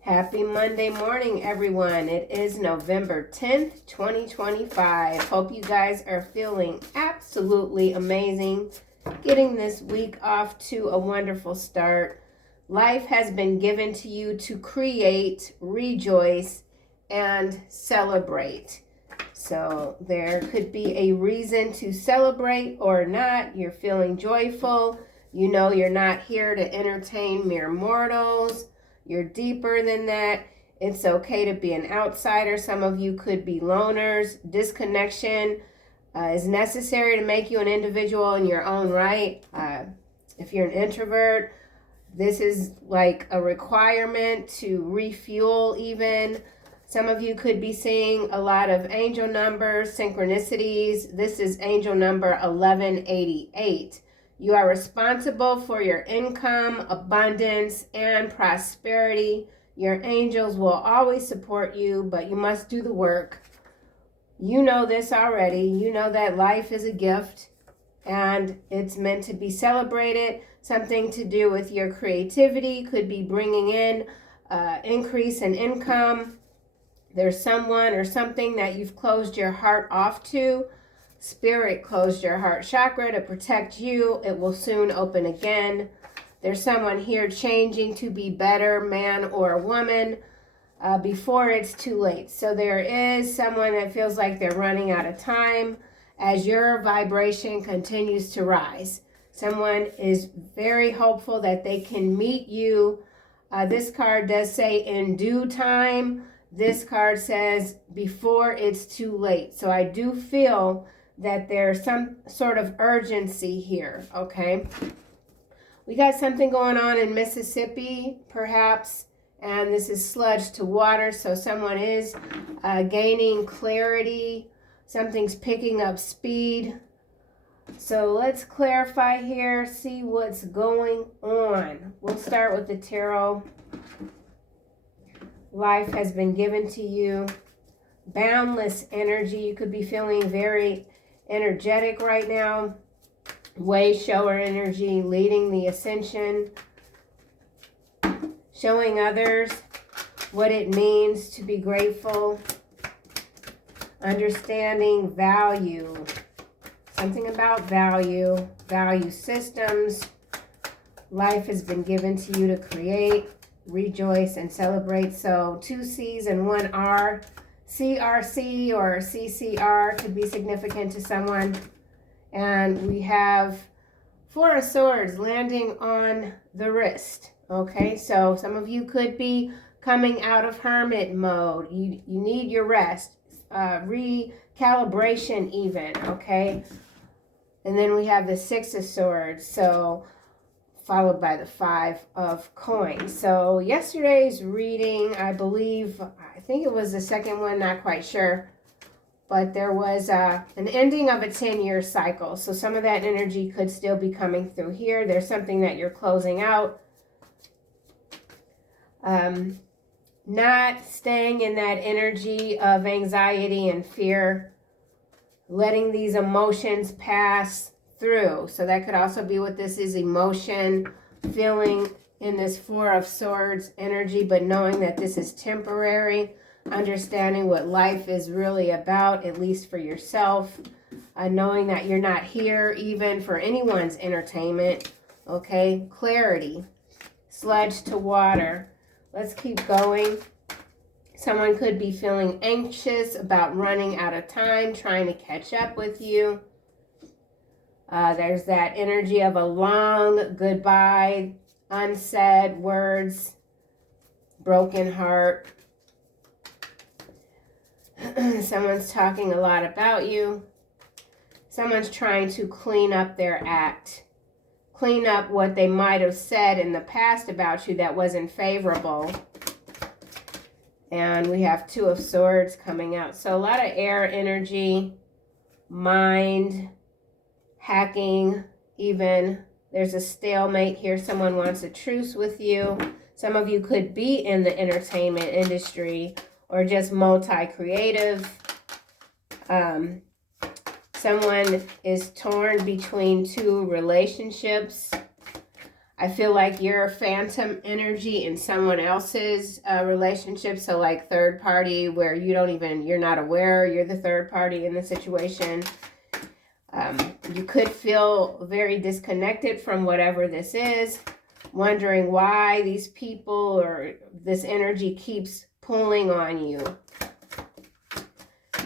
Happy Monday morning, everyone. It is November 10th, 2025. Hope you guys are feeling absolutely amazing. Getting this week off to a wonderful start. Life has been given to you to create, rejoice, and celebrate. So there could be a reason to celebrate or not. You're feeling joyful. You know you're not here to entertain mere mortals. You're deeper than that. It's okay to be an outsider. Some of you could be loners. Disconnection is necessary to make you an individual in your own right. If you're an introvert, this is like a requirement to refuel even. Some of you could be seeing a lot of angel numbers, synchronicities. This is angel number 1188. You are responsible for your income, abundance, and prosperity. Your angels will always support you, but you must do the work. You know this already. You know that life is a gift and it's meant to be celebrated. Something to do with your creativity could be bringing in increase in income. There's someone or something that you've closed your heart off to. Spirit closed your heart chakra to protect you. It will soon open again. There's someone here changing to be better, man or woman, before it's too late. So there is someone that feels like they're running out of time as your vibration continues to rise. Someone is very hopeful that they can meet you. This card does say in due time. This card says before it's too late. So I do feel that there's some sort of urgency here, okay? We got something going on in Mississippi, perhaps, and this is sludge to water, so someone is gaining clarity. Something's picking up speed. So let's clarify here, see what's going on. We'll start with the tarot. Life has been given to you. Boundless energy. You could be feeling very energetic right now. Way shower energy, leading the ascension. Showing others what it means to be grateful. Understanding value. Something about value. Value systems. Life has been given to you to create, rejoice, and celebrate. So 2 C's and 1 R. CRC or CCR could be significant to someone. And we have 4 of Swords landing on the wrist. Okay, so some of you could be coming out of hermit mode. You need your rest, recalibration even, okay? And then we have the 6 of Swords, so followed by the 5 of Coins. So yesterday's reading, I think it was the second one, not quite sure. But there was an ending of a 10-year cycle. So some of that energy could still be coming through here. There's something that you're closing out. Not staying in that energy of anxiety and fear. Letting these emotions pass through. So that could also be what this is, emotion, feeling in this 4 of Swords energy, but knowing that this is temporary, understanding what life is really about, at least for yourself, knowing that you're not here even for anyone's entertainment, okay? Clarity, sludge to water. Let's keep going. Someone could be feeling anxious about running out of time, trying to catch up with you. There's that energy of a long goodbye, unsaid words, broken heart. Someone's talking a lot about you. Someone's trying to clean up their act. Clean up what they might have said in the past about you that wasn't favorable. And we have 2 of Swords coming out. So a lot of air energy, mind, hacking, even. There's a stalemate here. Someone wants a truce with you. Some of you could be in the entertainment industry or just multi-creative. Someone is torn between 2 relationships. I feel like you're a phantom energy in someone else's relationship. So like third party, where you're not aware you're the third party in the situation. You could feel very disconnected from whatever this is, wondering why these people or this energy keeps pulling on you.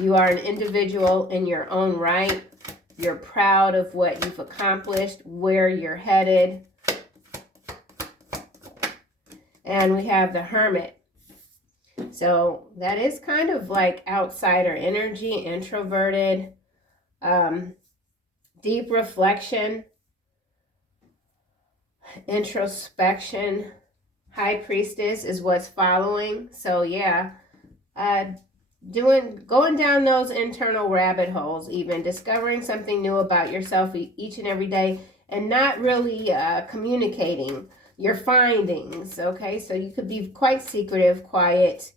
You are an individual in your own right. You're proud of what you've accomplished, where you're headed. And we have the Hermit. So that is kind of like outsider energy, introverted, deep reflection, introspection. High Priestess is what's following. So yeah, going down those internal rabbit holes, even discovering something new about yourself each and every day, and not really communicating your findings. Okay, so you could be quite secretive, quiet,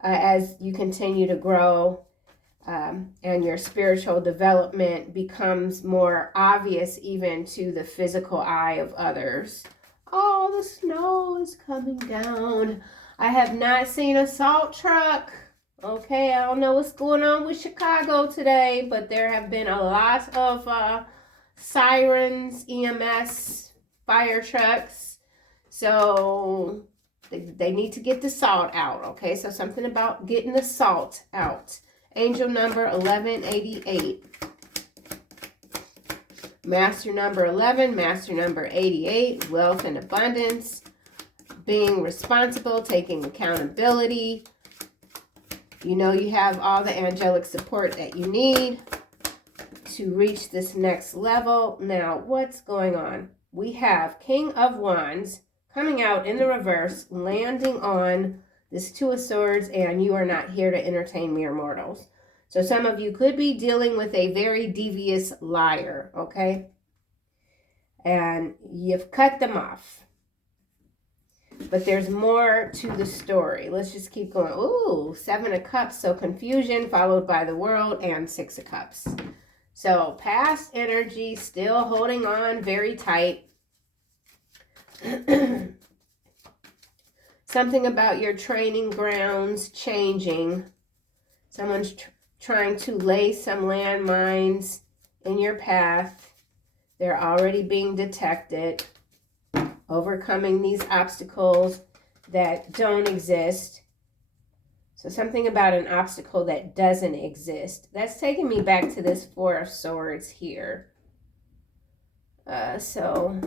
as you continue to grow, and your spiritual development becomes more obvious even to the physical eye of others. Oh, the snow is coming down. I have not seen a salt truck. Okay, I don't know what's going on with Chicago today, but there have been a lot of sirens, EMS, fire trucks. So they need to get the salt out, okay? So something about getting the salt out. Angel number 1188. Master number 11, master number 88, wealth and abundance, being responsible, taking accountability. You know you have all the angelic support that you need to reach this next level. Now, what's going on? We have King of Wands coming out in the reverse, landing on this Two of Swords, and you are not here to entertain mere mortals. So some of you could be dealing with a very devious liar, okay? And you've cut them off. But there's more to the story. Let's just keep going. Ooh, 7 of Cups. So confusion followed by the World, and 6 of Cups. So past energy still holding on very tight. Something about your training grounds changing. Someone's trying to lay some landmines in your path. They're already being detected. Overcoming these obstacles that don't exist. So something about an obstacle that doesn't exist. That's taking me back to this 4 of Swords here. So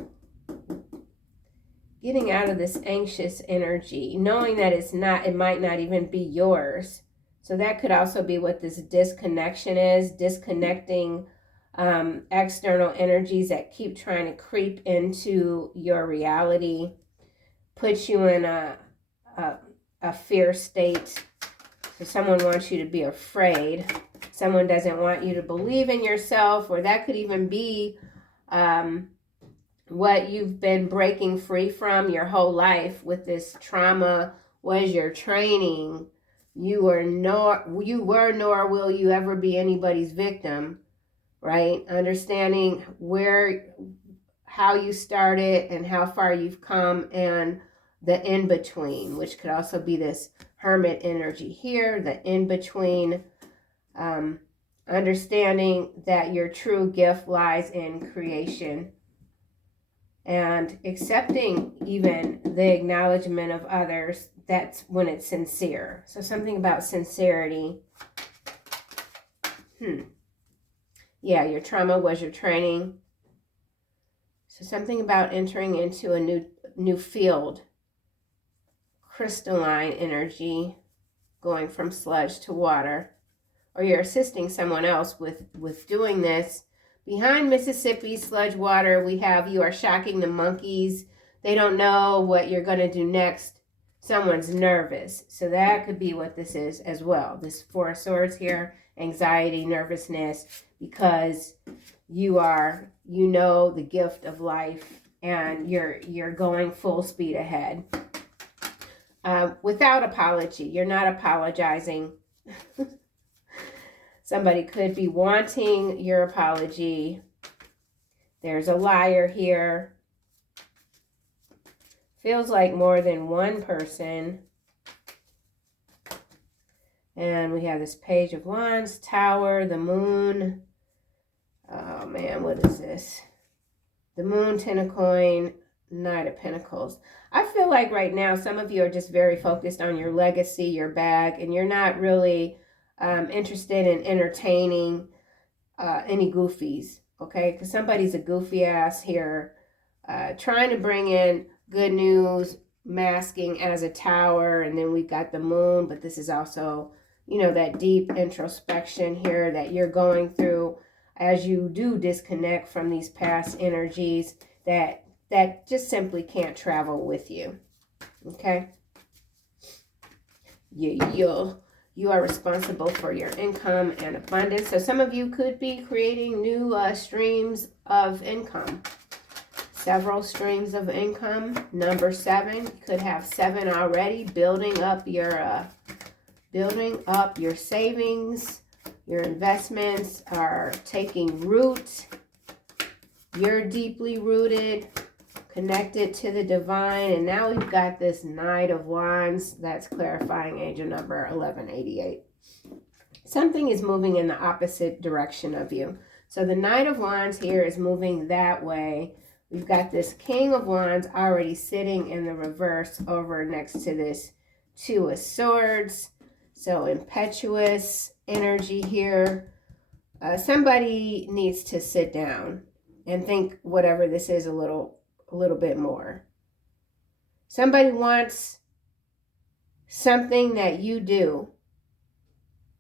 getting out of this anxious energy, knowing that it might not even be yours. So that could also be what this disconnection is, disconnecting external energies that keep trying to creep into your reality, put you in a fear state. So someone wants you to be afraid. Someone doesn't want you to believe in yourself, or that could even be what you've been breaking free from your whole life with this trauma was your training. You were nor will you ever be anybody's victim, right? Understanding how you started and how far you've come, and the in-between, which could also be this Hermit energy here, the in-between, understanding that your true gift lies in creation, and accepting even the acknowledgement of others. That's when it's sincere. So something about sincerity. Yeah, your trauma was your training. So something about entering into a new field. Crystalline energy, going from sludge to water. Or you're assisting someone else with doing this. Behind Mississippi sludge water, we have you are shocking the monkeys. They don't know what you're going to do next. Someone's nervous. So that could be what this is as well. This 4 of Swords here, anxiety, nervousness, because you know the gift of life, and you're going full speed ahead. Without apology. You're not apologizing. Somebody could be wanting your apology. There's a liar here. Feels like more than one person. And we have this Page of Wands, Tower, the Moon. Oh man, what is this? The Moon, Ten of Coin, Knight of Pentacles. I feel like right now some of you are just very focused on your legacy, your bag, and you're not really interested in entertaining any goofies, okay? Because somebody's a goofy ass here trying to bring in good news, masking as a tower, and then we've got the Moon, but this is also, you know, that deep introspection here that you're going through as you do disconnect from these past energies that just simply can't travel with you, okay? You are responsible for your income and abundance. So some of you could be creating new streams of income. Several streams of income. Number 7, you could have 7 already. Building up your savings. Your investments are taking root. You're deeply rooted, connected to the divine. And now we've got this Knight of Wands. That's clarifying angel number 1188. Something is moving in the opposite direction of you. So the Knight of Wands here is moving that way. We've got this King of Wands already sitting in the reverse over next to this Two of Swords. So impetuous energy here. Somebody needs to sit down and think whatever this is a little bit more. Somebody wants something that you do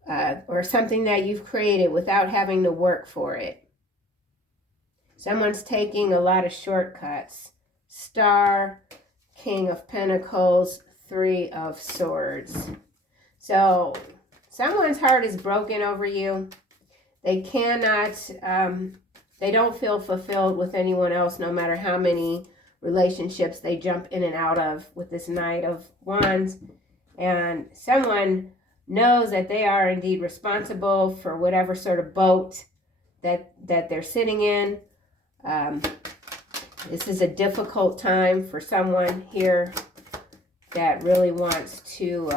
or something that you've created without having to work for it. Someone's taking a lot of shortcuts. Star, King of Pentacles, Three of Swords. So someone's heart is broken over you. They cannot, they don't feel fulfilled with anyone else, no matter how many relationships they jump in and out of with this Knight of Wands. And someone knows that they are indeed responsible for whatever sort of boat that they're sitting in. This is a difficult time for someone here that really wants to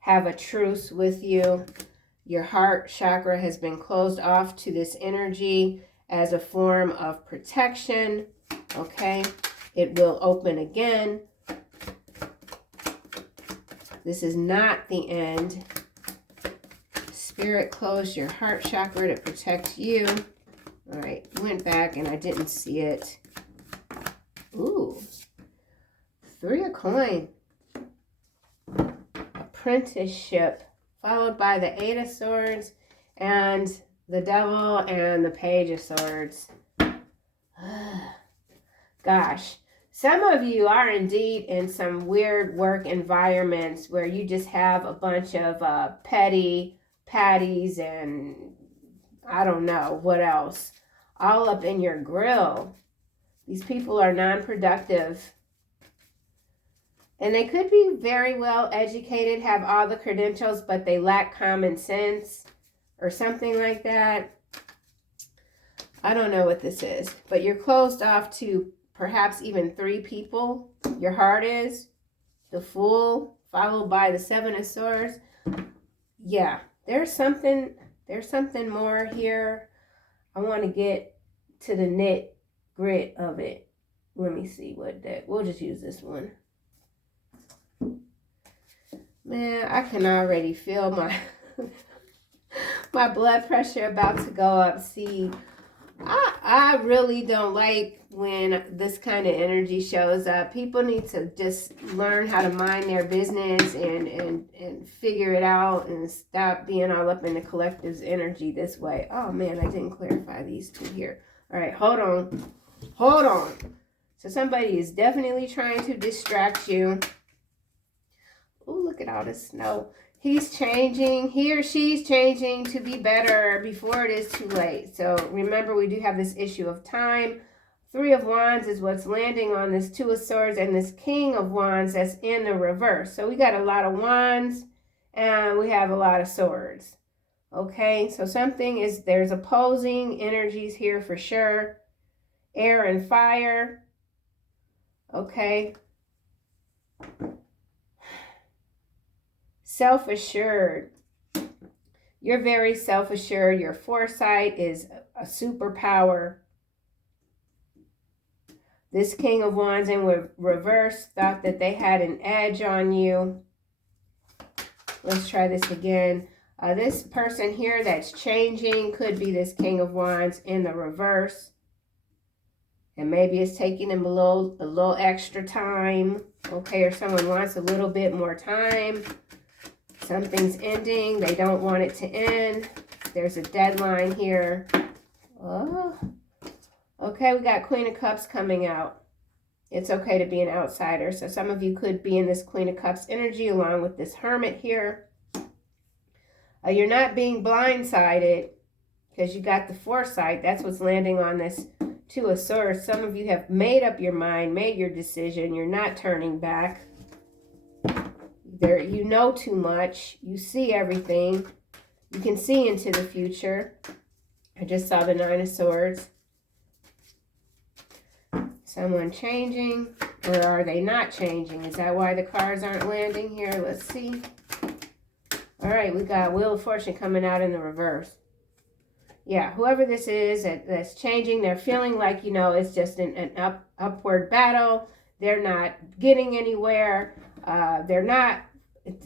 have a truce with you. Your heart chakra has been closed off to this energy as a form of protection, okay? It will open again. This is not the end. Spirit closed your heart chakra to protect you. All right, went back and I didn't see it. Ooh, 3 of coin. Apprenticeship, followed by the 8 of swords and the devil and the Page of Swords. Gosh, some of you are indeed in some weird work environments where you just have a bunch of petty patties and I don't know what else all up in your grill. These people are non-productive. And they could be very well educated, have all the credentials, but they lack common sense or something like that. I don't know what this is, but you're closed off to perhaps even 3 people. Your heart is the Fool, followed by the 7 of Swords. Yeah, there's something more here. I want to get to the nit grit of it. Let me see what deck. We'll just use this one. Man, I can already feel my my blood pressure about to go up. See, I really don't like when this kind of energy shows up. People need to just learn how to mind their business and figure it out and stop being all up in the collective's energy this way. Oh man, I didn't clarify these 2 here. All right, hold on. So somebody is definitely trying to distract you. Oh, look at all this snow. He's changing. He or she's changing to be better before it is too late. So remember, we do have this issue of time. 3 of Wands is what's landing on this 2 of Swords and this King of Wands that's in the reverse. So we got a lot of Wands and we have a lot of Swords. Okay, so there's opposing energies here for sure. Air and fire. Okay. Self-assured. You're very self-assured. Your foresight is a superpower. This King of Wands in reverse thought that they had an edge on you. Let's try this again. This person here that's changing could be this King of Wands in the reverse. And maybe it's taking them a little extra time. Okay, or someone wants a little bit more time. Something's ending. They don't want it to end. There's a deadline here. Oh. Okay, we got Queen of Cups coming out. It's okay to be an outsider. So some of you could be in this Queen of Cups energy along with this Hermit here. You're not being blindsided because you got the foresight. That's what's landing on this Two of Swords. Some of you have made up your mind, made your decision. You're not turning back. You know too much. You see everything. You can see into the future. I just saw the Nine of Swords. Someone changing, or are they not changing? Is that why the cards aren't landing here? Let's see. All right, we got Wheel of Fortune coming out in the reverse. Yeah, whoever this is that's changing, they're feeling like, you know, it's just an upward battle. They're not getting anywhere.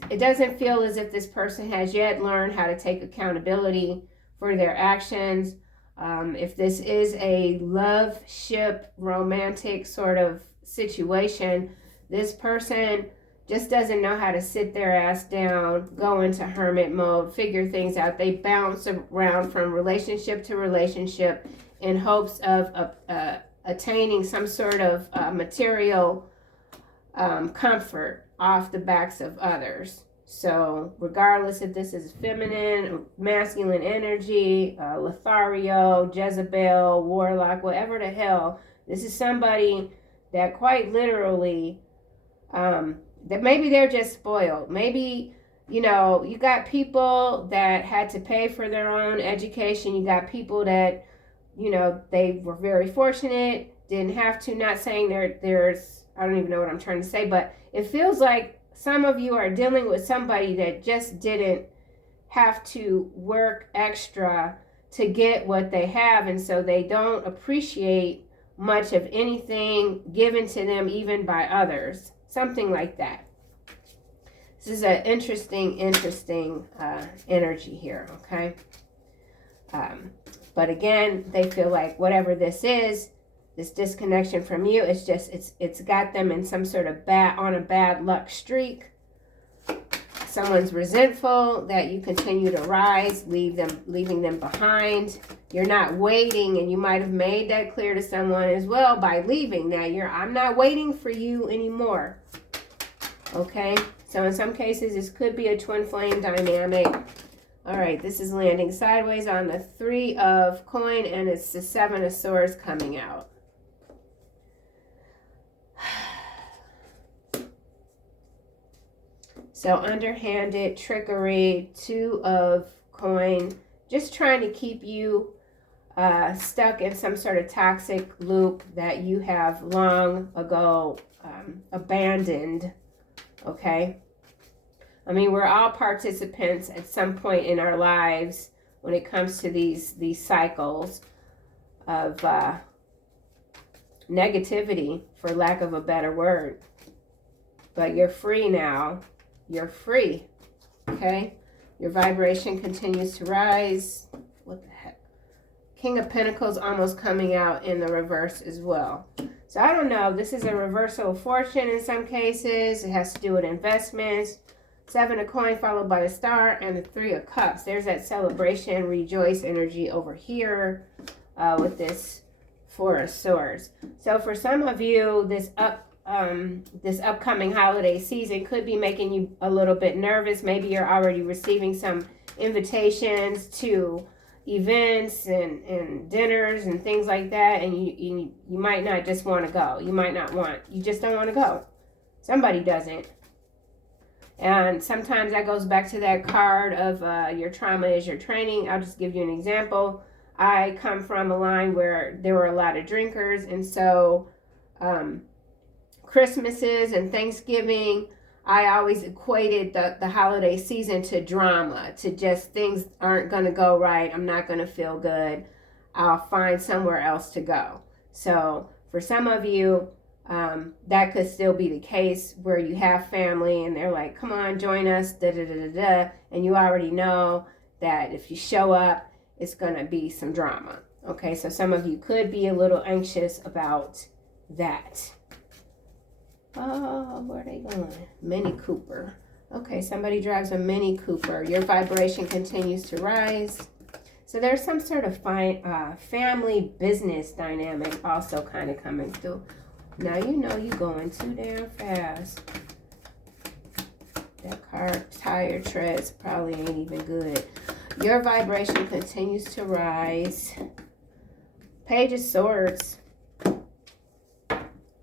It doesn't feel as if this person has yet learned how to take accountability for their actions. If this is a love ship, romantic sort of situation, this person just doesn't know how to sit their ass down, go into hermit mode, figure things out. They bounce around from relationship to relationship in hopes of attaining some sort of material comfort off the backs of others. So regardless if this is feminine, masculine energy, Lothario, Jezebel, Warlock, whatever the hell, this is somebody that quite literally, that maybe they're just spoiled. Maybe, you know, you got people that had to pay for their own education. You got people that, you know, they were very fortunate, didn't have to. Not saying there's, I don't even know what I'm trying to say, but it feels like some of you are dealing with somebody that just didn't have to work extra to get what they have, and so they don't appreciate much of anything given to them, even by others. Something like that. This is an interesting energy here, okay? But again, they feel like whatever this is, this disconnection from you, it's got them in some sort of on a bad luck streak. Someone's resentful that you continue to rise, leaving them behind. You're not waiting, and you might have made that clear to someone as well by leaving. Now I'm not waiting for you anymore. Okay? So in some cases, this could be a twin flame dynamic. All right, this is landing sideways on the Three of Coin, and it's the Seven of Swords coming out. So underhanded trickery, Two of Coin, just trying to keep you stuck in some sort of toxic loop that you have long ago abandoned, okay? I mean, we're all participants at some point in our lives when it comes to these cycles of negativity, for lack of a better word. But you're free now. You're free, okay? Your vibration continues to rise. What the heck? King of Pentacles almost coming out in the reverse as well. So I don't know. This is a reversal of fortune in some cases. It has to do with investments. Seven of Coin followed by the Star and the Three of Cups. There's that celebration, rejoice energy over here with this Four of Swords. So for some of you, this upcoming holiday season could be making you a little bit nervous. Maybe you're already receiving some invitations to events and dinners and things like that, and you might not just want to go. You just don't want to go. Somebody doesn't. And sometimes that goes back to that card of your trauma is your training. I'll just give you an example. I come from a line where there were a lot of drinkers, and so Christmases and Thanksgiving, I always equated the holiday season to drama, to just things aren't going to go right. I'm not going to feel good. I'll find somewhere else to go. So for some of you, that could still be the case where you have family and they're like, come on, join us, da da da da da. And you already know that if you show up, it's going to be some drama. Okay, so some of you could be a little anxious about that. Oh, where are they going? Mini Cooper. Okay, somebody drives a Mini Cooper. Your vibration continues to rise. So there's some sort of family business dynamic also kind of coming through. Now you know you're going too damn fast. That car tire treads probably ain't even good. Your vibration continues to rise. Page of Swords.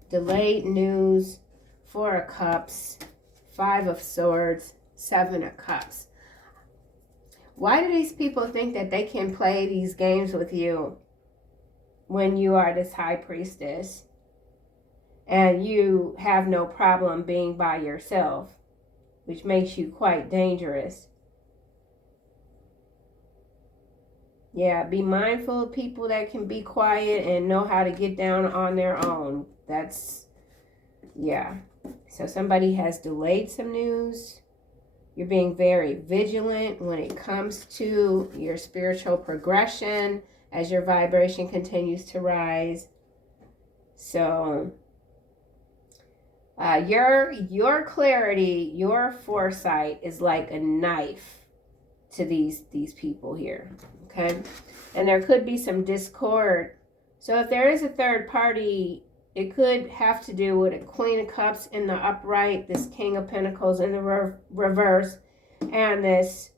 Delayed news, 4 of Cups, 5 of Swords, 7 of Cups. Why do these people think that they can play these games with you when you are this high priestess and you have no problem being by yourself, which makes you quite dangerous? Yeah, be mindful of people that can be quiet and know how to get down on their own. That's, yeah. So somebody has delayed some news. You're being very vigilant when it comes to your spiritual progression as your vibration continues to rise. So your clarity, your foresight is like a knife to these people here. Okay, and there could be some discord. So if there is a third party, it could have to do with a Queen of Cups in the upright, this King of Pentacles in the reverse, and this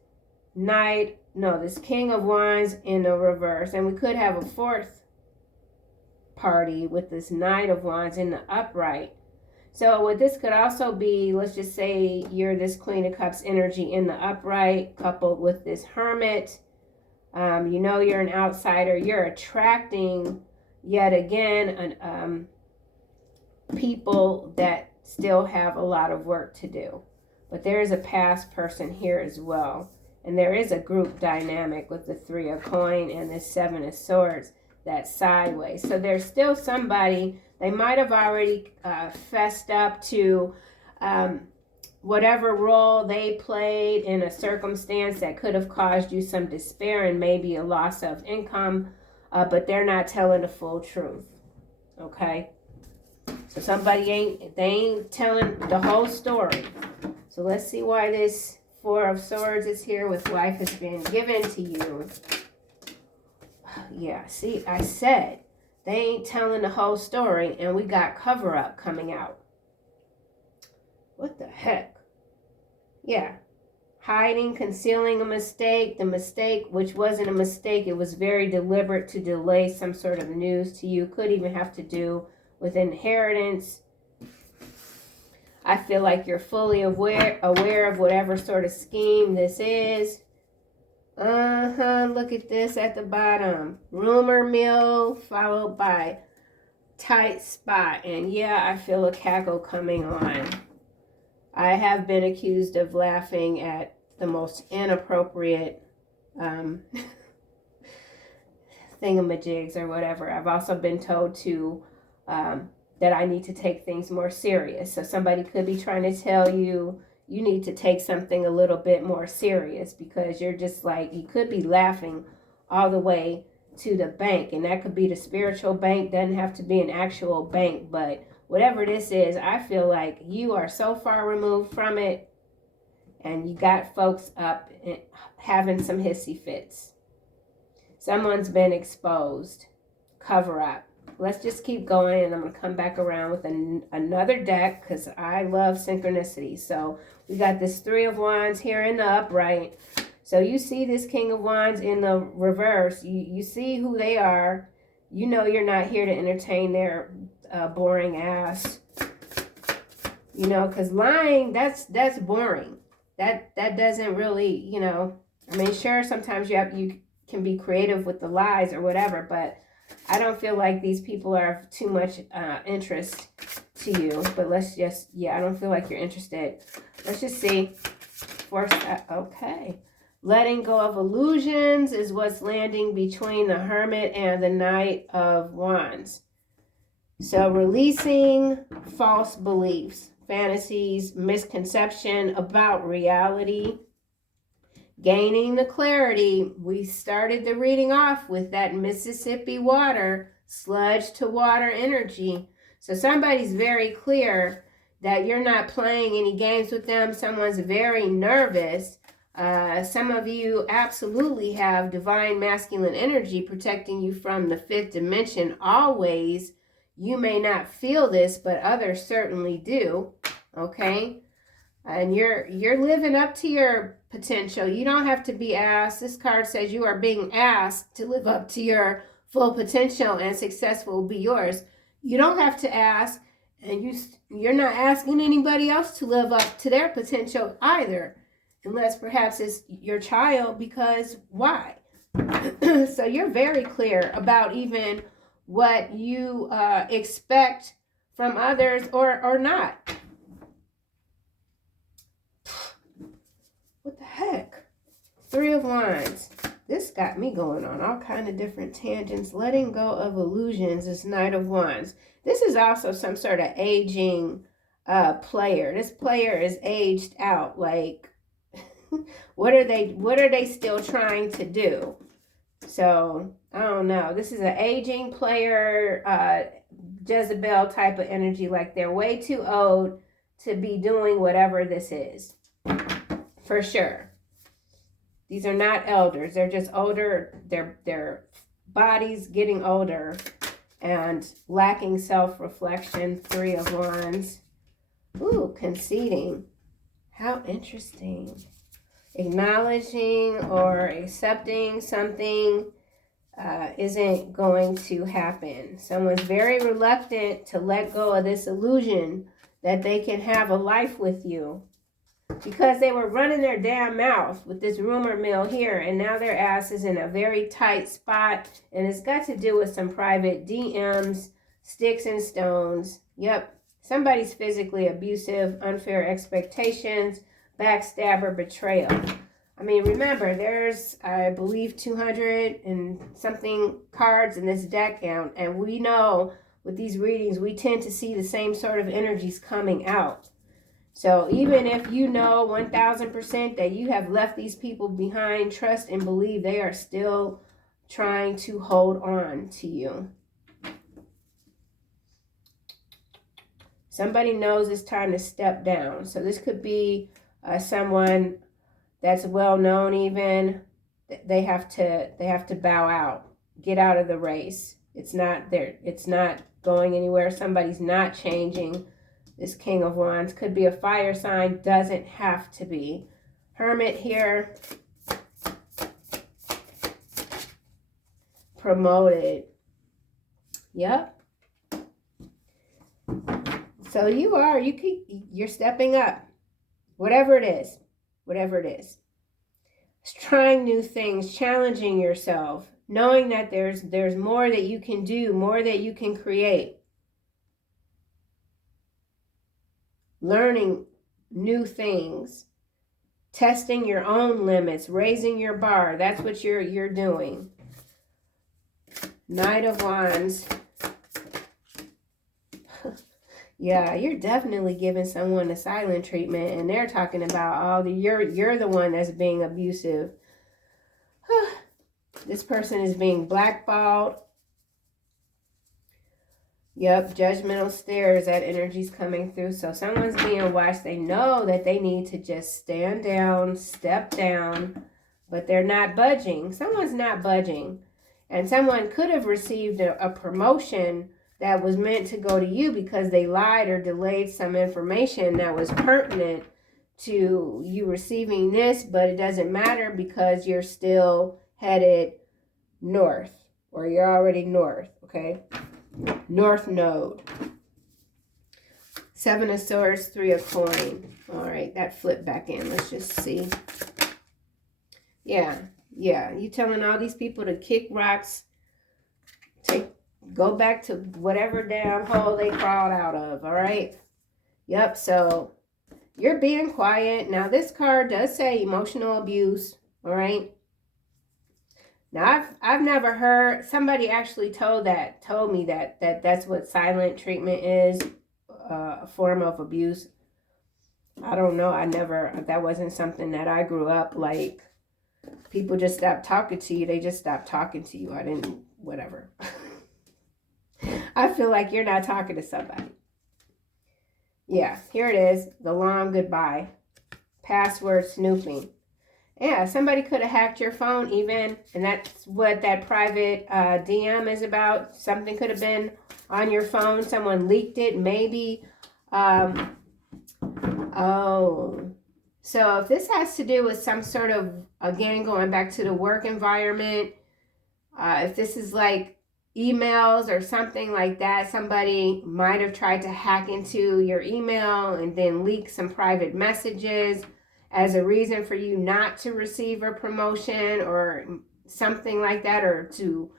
this King of Wands in the reverse. And we could have a fourth party with this Knight of Wands in the upright. So what this could also be, let's just say you're this Queen of Cups energy in the upright, coupled with this Hermit. You know you're an outsider. You're attracting, yet again, people that still have a lot of work to do. But there is a past person here as well. And there is a group dynamic with the 3 of Coin and this 7 of Swords that's sideways. So there's still somebody, they might have already fessed up to whatever role they played in a circumstance that could have caused you some despair and maybe a loss of income, but they're not telling the full truth. Okay? So somebody ain't telling the whole story. So let's see why this 4 of Swords is here with life has been given to you. Yeah, see, I said they ain't telling the whole story, and we got cover-up coming out. What the heck? Yeah. Hiding, concealing a mistake. The mistake, which wasn't a mistake, it was very deliberate to delay some sort of news to you. Could even have to do with inheritance. I feel like you're fully aware of whatever sort of scheme this is. Look at this at the bottom. Rumor mill followed by tight spot. And yeah, I feel a cackle coming on. I have been accused of laughing at the most inappropriate thingamajigs or whatever. I've also been told to that I need to take things more serious. So somebody could be trying to tell you you need to take something a little bit more serious, because you're just like, you could be laughing all the way to the bank. And that could be the spiritual bank. Doesn't have to be an actual bank, but whatever this is, I feel like you are so far removed from it, and you got folks up and having some hissy fits. Someone's been exposed. Cover up. Let's just keep going, and I'm going to come back around with another deck, because I love synchronicity. So we got this 3 of Wands here in the upright. So you see this King of Wands in the reverse. You see who they are. You know you're not here to entertain their boring ass. You know, because lying, that's boring. That doesn't really, you know, I mean, sure, sometimes you can be creative with the lies or whatever, but I don't feel like these people are of too much interest to you, but let's just, yeah, I don't feel like you're interested. Let's just see. Okay. Letting go of illusions is what's landing between the Hermit and the Knight of Wands. So releasing false beliefs, fantasies, misconception about reality, gaining the clarity. We started the reading off with that Mississippi water, sludge to water energy. So somebody's very clear that you're not playing any games with them. Someone's very nervous. Some of you absolutely have divine masculine energy protecting you from the fifth dimension always. You may not feel this, but others certainly do. Okay? And you're living up to your potential. You don't have to be asked. This card says you are being asked to live up to your full potential and success will be yours. You don't have to ask, and you're not asking anybody else to live up to their potential either, unless perhaps it's your child, because why? So you're very clear about even what you expect from others or not. What the heck? Three of Wands. This got me going on all kind of different tangents. Letting go of illusions is Knight of Wands. This is also some sort of aging player. This player is aged out. Like, what are they still trying to do? So, I don't know. This is an aging player, Jezebel type of energy. Like, they're way too old to be doing whatever this is. For sure. These are not elders. They're just older. Their bodies getting older and lacking self-reflection. Three of Wands. Ooh, conceding. How interesting. Acknowledging or accepting something isn't going to happen. Someone's very reluctant to let go of this illusion that they can have a life with you. Because they were running their damn mouth with this rumor mill here, and now their ass is in a very tight spot, and it's got to do with some private DMs, sticks and stones. Yep, somebody's physically abusive, unfair expectations, backstabber, betrayal. I mean, remember, there's, I believe, 200 and something cards in this deck, and we know with these readings, we tend to see the same sort of energies coming out. So even if you know 1000% that you have left these people behind, trust and believe they are still trying to hold on to you. Somebody knows it's time to step down. So this could be someone that's well known even. They have to bow out, get out of the race. It's not there. It's not going anywhere. Somebody's not changing. This King of Wands could be a fire sign, doesn't have to be. Hermit here. Promoted. Yep. So you're stepping up. Whatever it is. Whatever it is. Trying new things, challenging yourself, knowing that there's more that you can do, more that you can create. Learning new things, testing your own limits, raising your bar. That's what you're doing. Knight of Wands. Yeah, you're definitely giving someone a silent treatment, and they're talking about, oh, you're the one that's being abusive. This person is being blackballed. Yep, judgmental stares, that energy's coming through. So someone's being watched. They know that they need to just stand down, step down, but they're not budging. Someone's not budging. And someone could have received a promotion that was meant to go to you because they lied or delayed some information that was pertinent to you receiving this, but it doesn't matter because you're still headed north, or you're already north, okay? North node. Seven of Swords, Three of Coins. All right, that flipped back in. Let's just see. Yeah. You telling all these people to kick rocks, Go back to whatever damn hole they crawled out of, all right? Yep, so you're being quiet. Now, this card does say emotional abuse, all right? Now, I've never heard, somebody actually told me that that's what silent treatment is, a form of abuse. I don't know. That wasn't something that I grew up like. People just stopped talking to you. They just stopped talking to you. Whatever. I feel like you're not talking to somebody. Yeah, here it is. The long goodbye. Password snooping. Yeah, somebody could have hacked your phone even, and that's what that private DM is about. Something could have been on your phone. Someone leaked it, maybe. Oh, so if this has to do with some sort of, again, going back to the work environment, if this is like emails or something like that, somebody might have tried to hack into your email and then leak some private messages as a reason for you not to receive a promotion or something like that, or to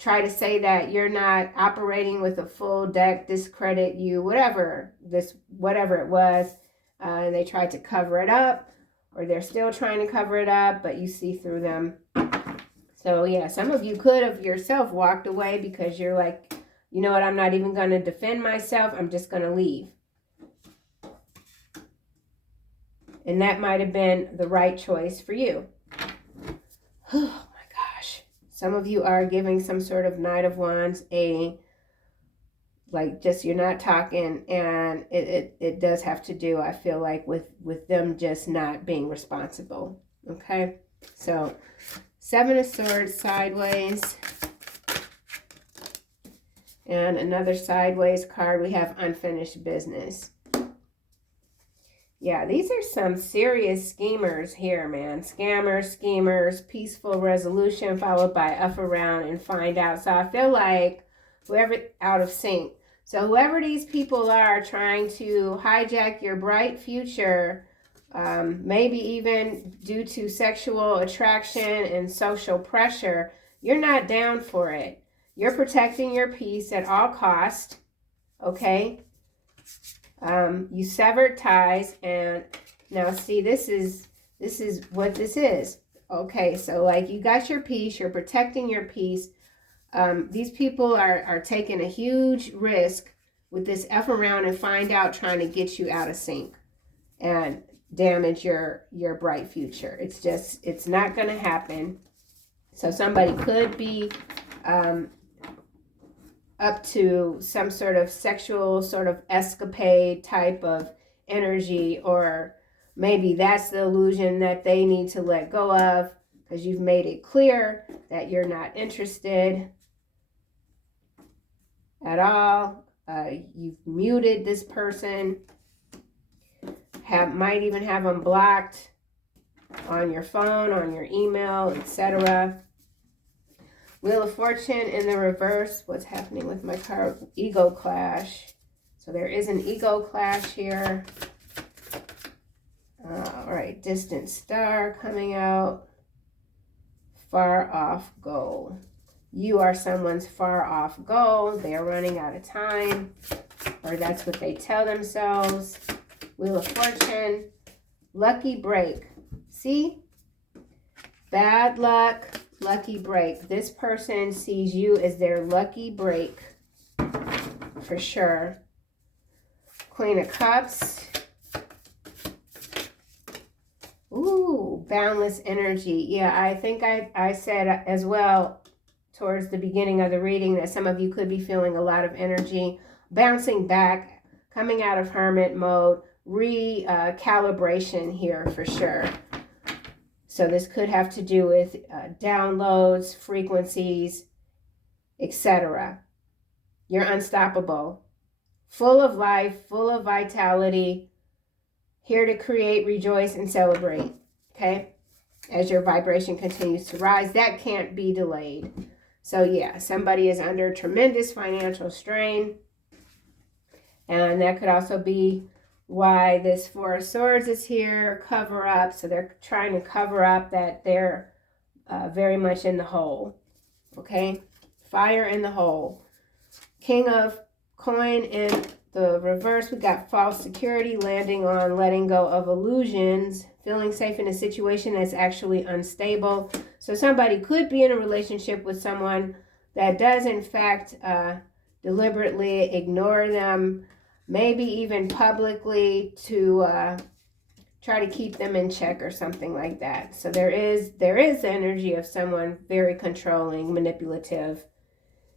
try to say that you're not operating with a full deck, discredit you, whatever it was. They tried to cover it up, or they're still trying to cover it up, but you see through them. So yeah, some of you could have yourself walked away because you're like, you know what, I'm not even going to defend myself. I'm just going to leave. And that might have been the right choice for you. Oh my gosh. Some of you are giving some sort of Knight of Wands you're not talking, and it does have to do, I feel like, with them just not being responsible. Okay? So, Seven of Swords sideways. And another sideways card, we have unfinished business. Yeah, these are some serious schemers here, man. Scammers, schemers, peaceful resolution followed by up around and find out. So I feel like whoever, out of sync. So whoever these people are trying to hijack your bright future, maybe even due to sexual attraction and social pressure, you're not down for it. You're protecting your peace at all cost, okay? You severed ties, and now see, this is what this is. Okay, so like you got your peace, you're protecting your peace. These people are taking a huge risk with this F around and find out, trying to get you out of sync and damage your bright future. It's not going to happen. So somebody could be up to some sort of sexual sort of escapade type of energy, or maybe that's the illusion that they need to let go of because you've made it clear that you're not interested at all. You've muted this person, might even have them blocked on your phone, on your email, etc. Wheel of Fortune in the reverse. What's happening with my card? Ego clash. So there is an ego clash here. All right, distant star coming out. Far off goal. You are someone's far off goal. They are running out of time, or that's what they tell themselves. Wheel of Fortune. Lucky break. See? Bad luck. Lucky break. This person sees you as their lucky break for sure. Queen of Cups. Ooh, boundless energy. Yeah, I think I said as well towards the beginning of the reading that some of you could be feeling a lot of energy bouncing back, coming out of hermit mode, recalibration here for sure. So this could have to do with downloads, frequencies, etc. You're unstoppable, full of life, full of vitality, here to create, rejoice, and celebrate, okay? As your vibration continues to rise, that can't be delayed. So yeah, somebody is under tremendous financial strain, and that could also be why this Four of Swords is here, cover up. So they're trying to cover up that they're very much in the hole, okay? Fire in the hole. King of coin in the reverse. We got false security, landing on letting go of illusions, feeling safe in a situation that's actually unstable. So somebody could be in a relationship with someone that does in fact deliberately ignore them, maybe even publicly, to try to keep them in check or something like that. So there is the energy of someone very controlling, manipulative,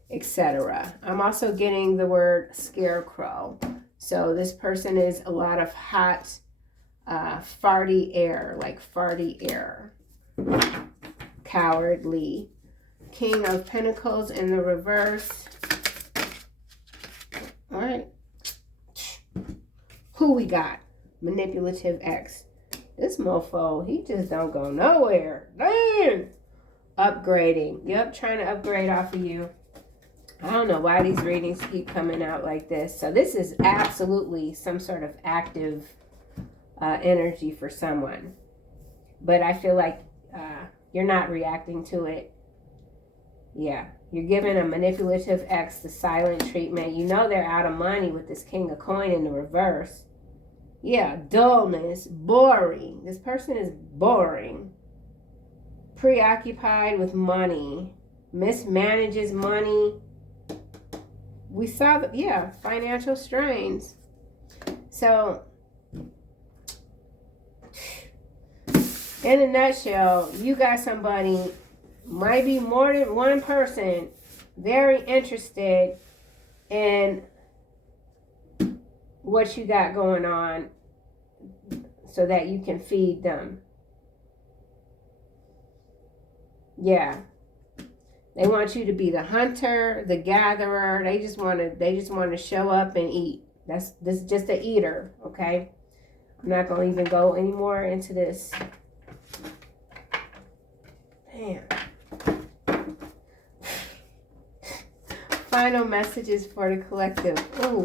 etc. I'm also getting the word scarecrow. So this person is a lot of hot, farty air, like farty air. Cowardly. King of Pentacles in the reverse. All right. Who we got? Manipulative X. This mofo, he just don't go nowhere. Dang! Upgrading. Yep, trying to upgrade off of you. I don't know why these readings keep coming out like this. So this is absolutely some sort of active energy for someone. But I feel like you're not reacting to it. Yeah, you're giving a manipulative X the silent treatment. You know they're out of money with this King of Coin in the reverse. Yeah, dullness, boring. This person is boring. Preoccupied with money. Mismanages money. We saw that, yeah, financial strains. So, in a nutshell, you got somebody, might be more than one person, very interested in what you got going on so that you can feed them. Yeah. They want you to be the hunter, the gatherer. They just want to show up and eat. This is just an eater, okay? I'm not going to even go any more into this. Damn. Final messages for the collective. Oh,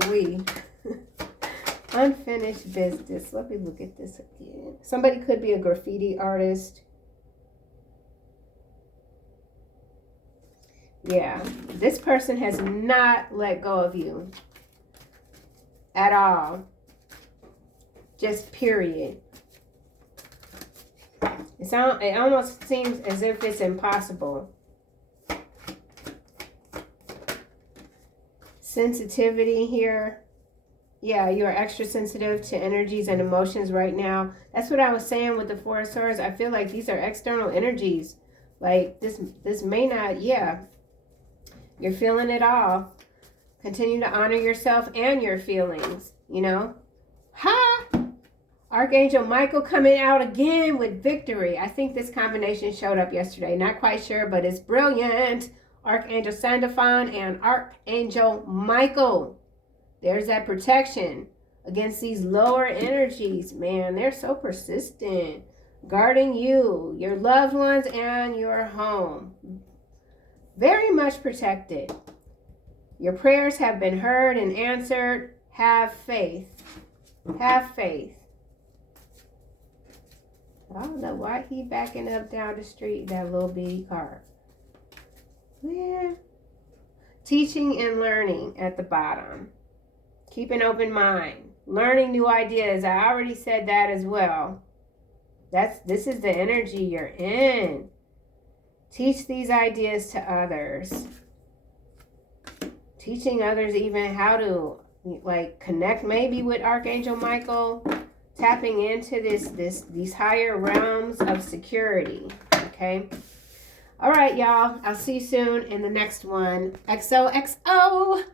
unfinished business. Let me look at this again. Somebody could be a graffiti artist. Yeah, this person has not let go of you at all. Just period. It almost seems as if it's impossible. Sensitivity here. Yeah, you are extra sensitive to energies and emotions right now. That's what I was saying with the Four of Swords. I feel like these are external energies. Like this may not, yeah. You're feeling it all. Continue to honor yourself and your feelings, you know. Ha! Archangel Michael coming out again with victory. I think this combination showed up yesterday. Not quite sure, but it's brilliant. Archangel Sandalphon and Archangel Michael. There's that protection against these lower energies. Man, they're so persistent. Guarding you, your loved ones, and your home. Very much protected. Your prayers have been heard and answered. Have faith. Have faith. I don't know why he backing up down the street, that little bitty car. Yeah. Teaching and learning at the bottom. Keep an open mind. Learning new ideas. I already said that as well. This is the energy you're in. Teach these ideas to others. Teaching others even how to connect maybe with Archangel Michael. Tapping into these higher realms of security. Okay. All right, y'all. I'll see you soon in the next one. XOXO.